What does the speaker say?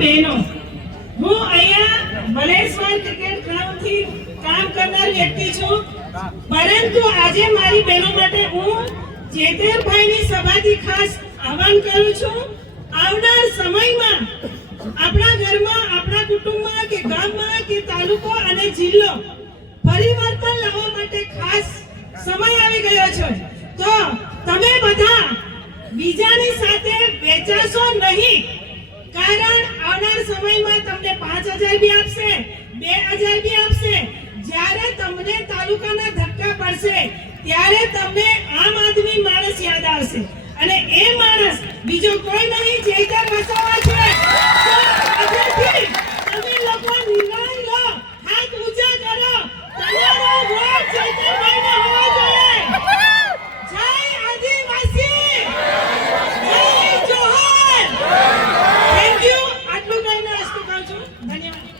બહેનો, હું અહીંયા બલેશ્વર ક્રિકેટ ગ્રાઉન્ડથી કામ કરનાર વ્યક્તિ છું, પરંતુ આજે મારી બહેનો માટે હું જેતેરભાઈની સભાથી ખાસ આહવાન કરું છું. આવનાર સમયમાં આપણા ઘરમાં, આપણા કુટુંબમાં કે ગામમાં કે તાલુકો અને જિલ્લો પરિવર્તન લાવવા માટે ખાસ સમય આવી ગયો છે. તો તમે બધા બીજાની સાથે વેચાશો નહીં, કારણ આવનાર સમયમાં તમને 5000 બી આપશે, 2000 બી આપશે. જ્યારે તમને તાલુકાના ધક્કા પડશે ત્યારે તમને આમ આદમી માણસ યાદ આવશે, અને એ માણસ બીજો કોઈ નહીં, ચેતર વસાવા છે. આજથી તમે લોકો નિર્ણય લો, હાથ ઊંચા કરો, તમારો વોટ ચેતરભાઈને હોવો જોઈએ. જય આદિવાસી, જય જોહર. Thank you. આટલું કહીને વસ્તુ કહું છું. ધન્યવાદ.